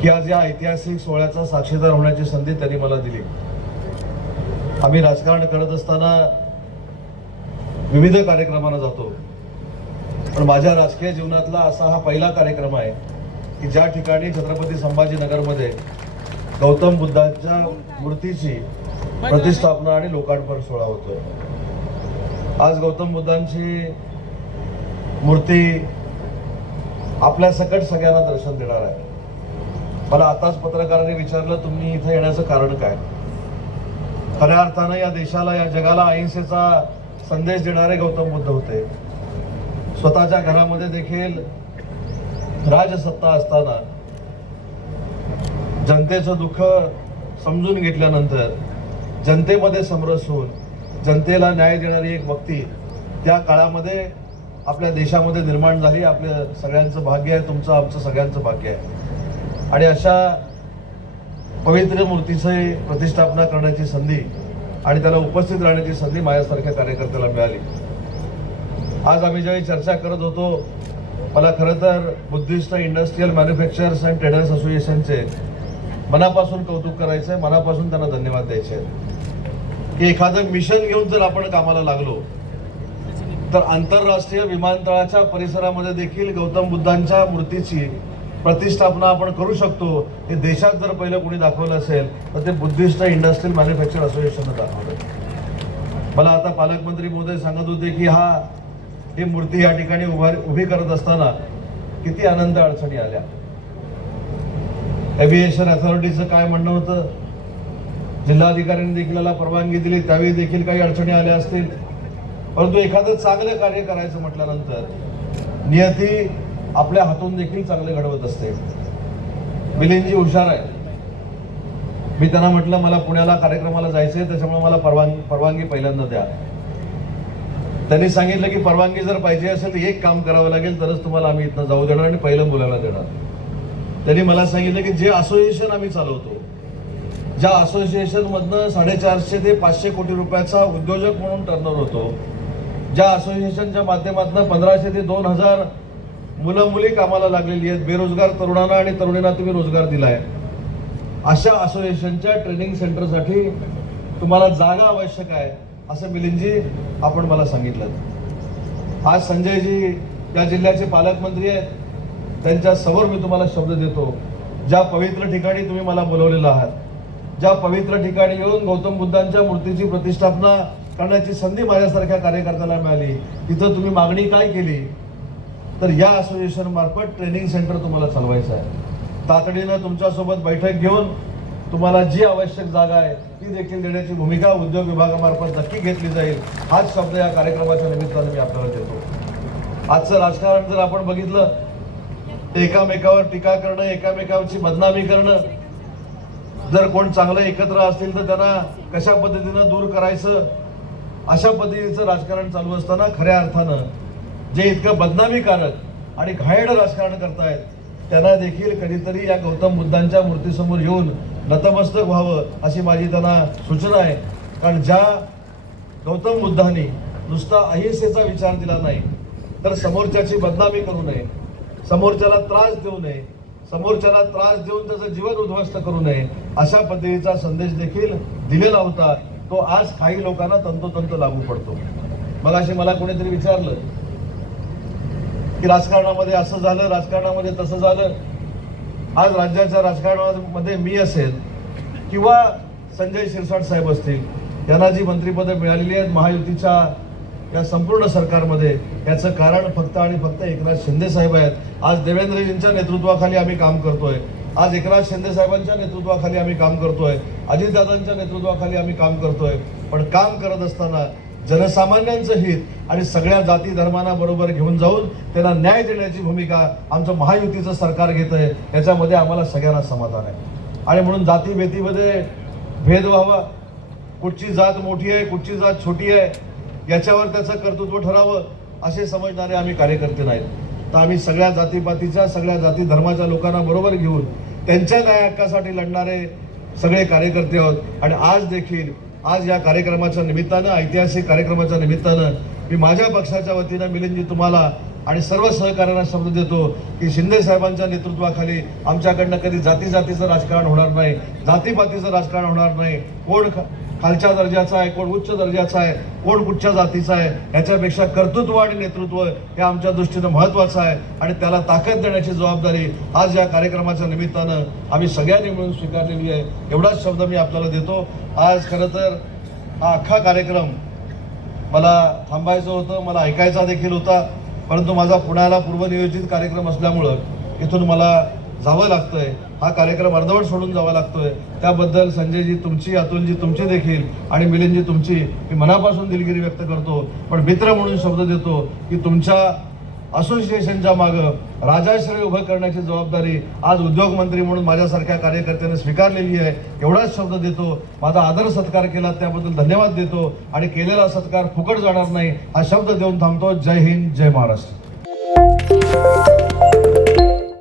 की आज या ऐतिहासिक सोहळ्याचा साक्षीदार होण्याची संधी त्यांनी मला दिली। आम्ही राजकारण करत असताना विविध कार्यक्रमांना जातो, पण माझ्या राजकीय जीवनातला असा हा पहिला कार्यक्रम आहे की ज्या ठिकाणी छत्रपती संभाजीनगरमध्ये गौतम बुद्धांच्या मूर्तीची प्रतिष्ठापना आणि लोकार्पण सोहळा होतोय। आज गौतम बुद्धांची मूर्ती आपल्या सकट सगळ्यांना दर्शन देणार आहे। मला आताच पत्रकारांनी विचारलं, तुम्ही इथे येण्याचं कारण काय? खऱ्या अर्थानं या देशाला, या जगाला अहिंसेचा संदेश देणारे गौतम बुद्ध होते। स्वतःच्या घरामध्ये देखील राजसत्ता असताना जनतेचं दुःख समजून घेतल्यानंतर जनतेमध्ये समरस होऊन जनतेला न्याय देणारी एक व्यक्ती त्या काळामध्ये आपल्या देशामध्ये निर्माण झाली। आपल्या सगळ्यांचं भाग्य आहे, तुमचं आमचं सगळ्यांचं भाग्य आहे। आणि अशा पवित्र मूर्तीची प्रतिष्ठापना करण्याची संधी आणि त्याला उपस्थित राहण्याची संधी माझ्यासारख्या कार्यकर्त्याला मिळाली। आज आम्ही ज्यावेळी चर्चा करत होतो, मला खरं तर Buddhist industrial manufacturers and traders असोसिएशनचे मनापासून कौतुक करायचं आहे, मनापासून त्यांना धन्यवाद द्यायचे आहेत की एखादं मिशन घेऊन जर आपण कामाला लागलो तर आंतरराष्ट्रीय विमानतळाच्या परिसरामध्ये देखील गौतम बुद्धांच्या मूर्तीची प्रतिष्ठापना आपण करू शकतो। हे देशात जर पहिलं कोणी दाखवलं असेल तर ते बुद्धिस्ट इंडस्ट्रियल मॅन्युफॅक्चर असोसिएशनने दाखवलं। मला आता पालकमंत्री महोदय सांगत होते की ही मूर्ती या ठिकाणी उभी करत असताना किती आनंद अडचणी आल्या। एव्हिएशन अथॉरिटीचं काय म्हणणं होतं, जिल्हाधिकाऱ्यांनी देखील याला परवानगी दिली, त्यावेळी देखील काही अडचणी आल्या असतील, परंतु एखादं चांगलं कार्य करायचं म्हटल्यानंतर नियती आपल्या हातून देखील चांगले घडवत असते। मिलिंदजी हुशार आहे। मी त्यांना म्हटलं, मला पुण्याला कार्यक्रमाला जायचंय, त्याच्यामुळे मला परवानगी पहिल्यांदा द्या। त्यांनी सांगितलं की परवानगी जर पाहिजे असेल तर एक काम करावं लागेल, तरच तुम्हाला आम्ही इथनं जाऊ देणार आणि पहिलं बोलायला देणार। त्यांनी मला सांगितलं की जे असोसिएशन आम्ही चालवतो, ज्या असोसिएशन मधनं 450 ते 500 कोटी रुपयाचा उद्योजक म्हणून टर्नओव्हर होतो, ज्या असोसिएशनच्या माध्यमातून 1500 ते 2000 मुलं मुली कामाला लागलेली आहेत, बेरोजगार तरुणांना आणि तरुणींना तुम्ही रोजगार दिलाय, अशा असोसिएशनच्या ट्रेनिंग सेंटरसाठी तुम्हाला जागा आवश्यक आहे असं मिलिंदजी आपण मला सांगितलं। आज संजयजी या जिल्ह्याचे पालकमंत्री आहेत, त्यांच्या समोर मी तुम्हाला शब्द देतो, ज्या पवित्र ठिकाणी तुम्ही मला बोलवलेलं आहात, ज्या पवित्र ठिकाणी येऊन गौतम बुद्धांच्या मूर्तीची प्रतिष्ठापना करण्याची संधी माझ्यासारख्या कार्यकर्त्याला मिळाली, तिथं तुम्ही मागणी काय केली तर या असोसिएशन मार्फत ट्रेनिंग सेंटर तुम्हाला चालवायचं आहे। तातडीनं तुमच्यासोबत बैठक घेऊन तुम्हाला जी आवश्यक जागा आहे ती देखील देण्याची भूमिका उद्योग विभागामार्फत नक्की घेतली जाईल। हाच शब्द या कार्यक्रमाच्या निमित्ताने मी आपल्याला देतो। आजचं राजकारण जर आपण बघितलं, एकामेकावर टीका करणं, एकामेकाची बदनामी करणं, जर कोण चांगलं एकत्र असतील तर त्यांना कशा पद्धतीनं दूर करायचं, अशा पद्धतीचं राजकारण चालू असताना खऱ्या अर्थानं जे इतकं बदनामीकारक आणि घाणेरडं राजकारण करतायत त्यांना देखील कधीतरी या गौतम बुद्धांच्या मूर्तीसमोर येऊन नतमस्तक व्हावं अशी माझी त्यांना सूचना आहे। कारण ज्या गौतम बुद्धांनी नुसता अहिंसेचा विचार दिला नाही तर समोरच्याची बदनामी करू नये, समोरच्याला त्रास देऊ नये, समोरच्याला त्रास देऊन त्याचं जीवन उद्ध्वस्त करू नये, अशा पद्धतीचा संदेश देखील दिलेला होता। तो आज काही लोकांना तंतोतंत लागू पडतो। मगाशी मला कोणीतरी विचारलं की राजकारणामध्ये असं झालं, राजकारणामध्ये तसं झालं। आज राज्याच्या राजकारणामध्ये मी असेल किंवा संजय शिरसाट साहेब असतील यांना जी मंत्रिपदं मिळालेली आहेत महायुतीच्या या संपूर्ण सरकारमध्ये, याचं कारण फक्त आणि फक्त एकनाथ शिंदे साहेब आहेत. आज देवेंद्रजींच्या नेतृत्वाखाली आम्ही काम करतोय, आज एकनाथ शिंदे साहेबांच्या नेतृत्वाखाली आम्ही काम करतोय, अजितदादांच्या नेतृत्वाखाली आम्ही काम करतोय. पण काम करत असताना जनसामान्यांचं हित आणि सगळ्या जाती धर्मांना बरोबर घेऊन जाऊन त्यांना न्याय देण्याची भूमिका आमचं महायुतीचं सरकार घेत आहे. याच्यामध्ये आम्हाला सगळ्यांना समाधान आहे. आणि म्हणून जातीभेतीमध्ये भेद व्हावा, कुठची जात मोठी आहे कुठची जात छोटी आहे याच्यावर त्याचं कर्तृत्व ठरावं असे समजणारे आम्ही कार्यकर्ते नाहीत. तर आम्ही सगळ्या जातीपातीच्या सगळ्या जाती धर्माच्या लोकांना बरोबर घेऊन त्यांच्या न्याय हक्कासाठी लढणारे सगळे कार्यकर्ते आहोत. आणि आज देखील आज या कार्यक्रमाच्या निमित्तानं, ऐतिहासिक कार्यक्रमाच्या निमित्तानं मी माझ्या पक्षाच्या वतीनं मिलिंदजी तुम्हाला आणि सर्व सहकाऱ्यांना शब्द देतो की शिंदे साहेबांच्या नेतृत्वाखाली आमच्याकडनं कधी जातीचं राजकारण होणार नाही, जातीपातीचं राजकारण होणार नाही. कोण खालच्या दर्जाचा आहे, कोण उच्च दर्जाचा आहे, कोण कुठच्या जातीचा आहे, याच्यापेक्षा कर्तृत्व आणि नेतृत्व हे आमच्या दृष्टीनं महत्त्वाचं आहे. आणि त्याला ताकद देण्याची जबाबदारी आज या कार्यक्रमाच्या निमित्तानं आम्ही सगळ्यांनी मिळून स्वीकारलेली आहे. एवढाच शब्द मी आपल्याला देतो. आज खरं तर हा अख्खा कार्यक्रम मला थांबायचं होतं, मला ऐकायचा देखील होता, परंतु माझा पुण्याला पूर्वनियोजित कार्यक्रम असल्यामुळं इथून मला जावं लागतंय. हा कार्यक्रम अर्धवट सोडून जावा लागतोय. त्याबद्दल संजयजी तुमची, अतुलजी तुमची देखील आणि मिलिंदजी तुमची मी मनापासून दिलगिरी व्यक्त करतो. पण मित्र म्हणून शब्द देतो की तुमच्या असोसिएशनच्या मागं राजाश्रय उभं करण्याची जबाबदारी आज उद्योगमंत्री म्हणून माझ्यासारख्या कार्यकर्त्याने स्वीकारलेली आहे. एवढाच शब्द देतो. माझा आदर सत्कार केला त्याबद्दल धन्यवाद देतो आणि केलेला सत्कार फुकट जाणार नाही हा शब्द देऊन थांबतो. जय हिंद, जय महाराष्ट्र.